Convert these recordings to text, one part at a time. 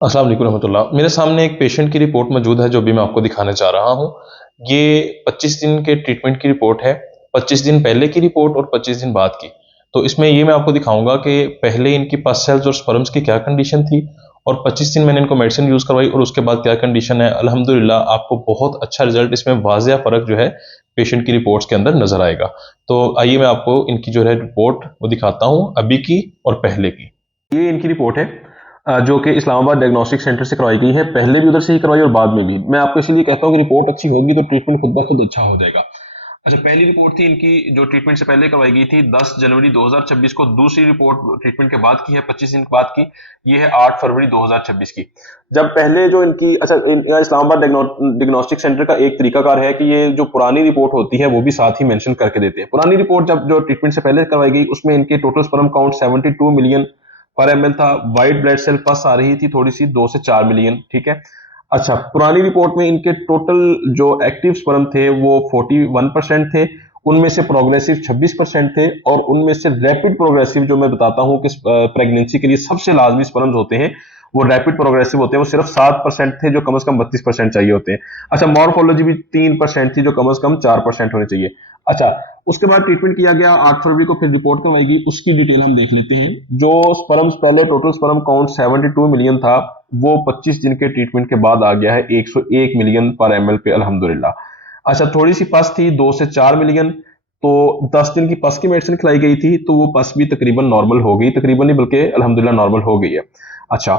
अस्सलाम वालेकुम रहमतुल्लाह। मेरे सामने एक पेशेंट की रिपोर्ट मौजूद है जो भी मैं आपको दिखाने जा रहा हूँ। ये 25 दिन के ट्रीटमेंट की रिपोर्ट है, 25 दिन पहले की रिपोर्ट और 25 दिन बाद की। तो इसमें ये मैं आपको दिखाऊँगा कि पहले इनकी पस सेल्स और स्पर्म्स की क्या कंडीशन थी और 25 दिन मैंने इनको मेडिसिन यूज़ करवाई और उसके बाद क्या कंडीशन है। अल्हम्दुलिल्लाह आपको बहुत अच्छा रिज़ल्ट इसमें वाज़िया फ़र्क जो है पेशेंट की रिपोर्ट्स के अंदर नज़र आएगा। तो आइए मैं आपको इनकी जो है रिपोर्ट वो दिखाता हूँ, अभी की और पहले की। ये इनकी रिपोर्ट है जो कि इस्लामाबाद डायग्नोस्टिक सेंटर से करवाई गई है। पहले भी उधर से ही करवाई और बाद में भी। मैं आपको इसलिए कहता हूँ कि रिपोर्ट अच्छी होगी तो ट्रीटमेंट खुद ब खुद अच्छा हो जाएगा। अच्छा, पहली रिपोर्ट थी इनकी जो ट्रीटमेंट से पहले करवाई गई थी 10 जनवरी 2026 को। दूसरी रिपोर्ट ट्रीटमेंट के बाद की है 25 दिन के बाद की, ये है 8 फरवरी 2026 की। जब पहले जो इनकी इस्लामाबाद डायग्नोस्टिक सेंटर का एक तरीकाकार है कि ये जो पुरानी रिपोर्ट होती है वो भी साथ ही मेंशन करके देते हैं। पुरानी रिपोर्ट जब जो ट्रीटमेंट से पहले करवाई गई उसमें इनके टोटल स्पर्म काउंट 72 मिलियन पर एमएल था। व्हाइट ब्लड सेल पस आ रही थी थोड़ी सी 2 से 4 मिलियन, ठीक है। अच्छा, पुरानी रिपोर्ट में इनके टोटल जो एक्टिव स्पर्म थे वो 41% थे, उनमें से प्रोग्रेसिव 26% थे और उनमें से रैपिड प्रोग्रेसिव जो मैं बताता हूं कि प्रेगनेंसी के लिए सबसे लाजमी स्पर्म्स होते हैं वो रैपिड प्रोग्रेसिव होते हैं, वो सिर्फ 7% थे जो कम से कम 32% चाहिए होते हैं। अच्छा, मॉर्फोलॉजी भी 3% थी जो कम से कम 4% होनी चाहिए। अच्छा, उसके बाद ट्रीटमेंट किया गया 8 फरवरी को, फिर रिपोर्ट करवाई गई, उसकी डिटेल हम देख लेते हैं। जो स्पर्म्स पहले टोटल स्पर्म काउंट 72 मिलियन था वो 25 दिन के ट्रीटमेंट के बाद आ गया है 101 मिलियन पर एमएल पे, अल्हम्दुलिल्लाह। अच्छा, थोड़ी सी पस थी 2 से 4 मिलियन, तो 10 दिन की पस की मेडिसिन खिलाई गई थी तो वो पस भी तकरीबन नॉर्मल हो गई, तकरीबन नहीं बल्कि अल्हम्दुलिल्लाह नॉर्मल हो गई है। अच्छा,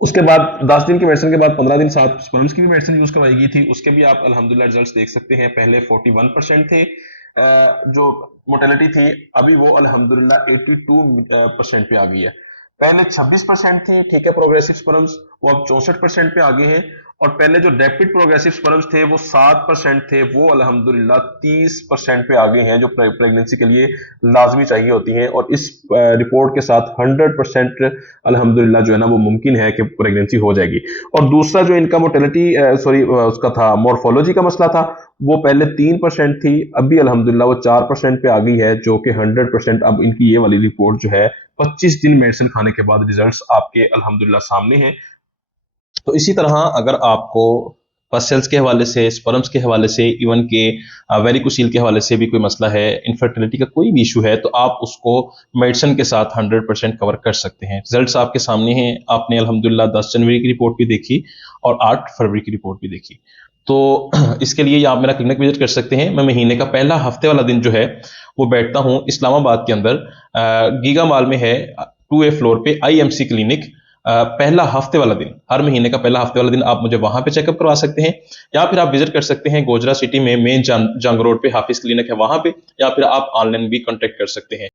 उसके बाद 10 दिन की मेडिसिन के बाद 15 दिन साथ स्पर्म्स की भी मेडिसिन यूज करवाई गई थी, उसके भी आप अल्हम्दुलिल्लाह रिजल्ट्स देख सकते हैं। पहले 41% थे जो मोर्टेलिटी थी, अभी वो अल्हम्दुलिल्लाह 82% पे आ गई है। पहले 26% थी, ठीक है, प्रोग्रेसिव स्पर्म्स, वो अब 64% पे आ गए हैं। और पहले जो रैपिड प्रोग्रेसिव स्पर्म्स थे वो 7% थे, वो अल्हम्दुलिल्लाह 30% पे आ गए हैं जो प्रेगनेंसी के लिए लाजमी चाहिए होती हैं। और इस रिपोर्ट के साथ 100% अल्हम्दुलिल्लाह जो है ना वो मुमकिन है कि प्रेगनेंसी हो जाएगी। और दूसरा जो इनका मोर्टेलिटी उसका था, मॉर्फोलॉजी का मसला था, वो पहले 3% थी, अभी अल्हम्दुलिल्लाह वो 4% पे आ गई है, जो कि 100% अब इनकी ये वाली रिपोर्ट जो है 25 दिन मेडिसिन खाने के बाद रिजल्ट्स आपके अल्हम्दुलिल्लाह सामने हैं। तो इसी तरह अगर आपको पस सेल्स के हवाले से, स्पर्म्स के हवाले से, इवन के वेरिकोसील के हवाले से भी कोई मसला है, इनफर्टिलिटी का कोई भी इशू है, तो आप उसको मेडिसिन के साथ 100% कवर कर सकते हैं। रिजल्ट्स आपके सामने हैं। आपने अल्हम्दुलिल्लाह 10 जनवरी की रिपोर्ट भी देखी और 8 फरवरी की रिपोर्ट भी देखी। तो इसके लिए आप मेरा क्लिनिक विजिट कर सकते हैं। मैं महीने का पहला हफ्ते वाला दिन जो है वो बैठता हूँ इस्लामाबाद के अंदर, गीगा मॉल में है 2A फ्लोर पे आईएमसी क्लिनिक। पहला हफ्ते वाला दिन, हर महीने का पहला हफ्ते वाला दिन आप मुझे वहां पे चेकअप करवा सकते हैं, या फिर आप विजिट कर सकते हैं गोजरा सिटी में मेन जंग रोड पे हाफिज क्लिनिक है वहां पे, या फिर आप ऑनलाइन भी कांटेक्ट कर सकते हैं।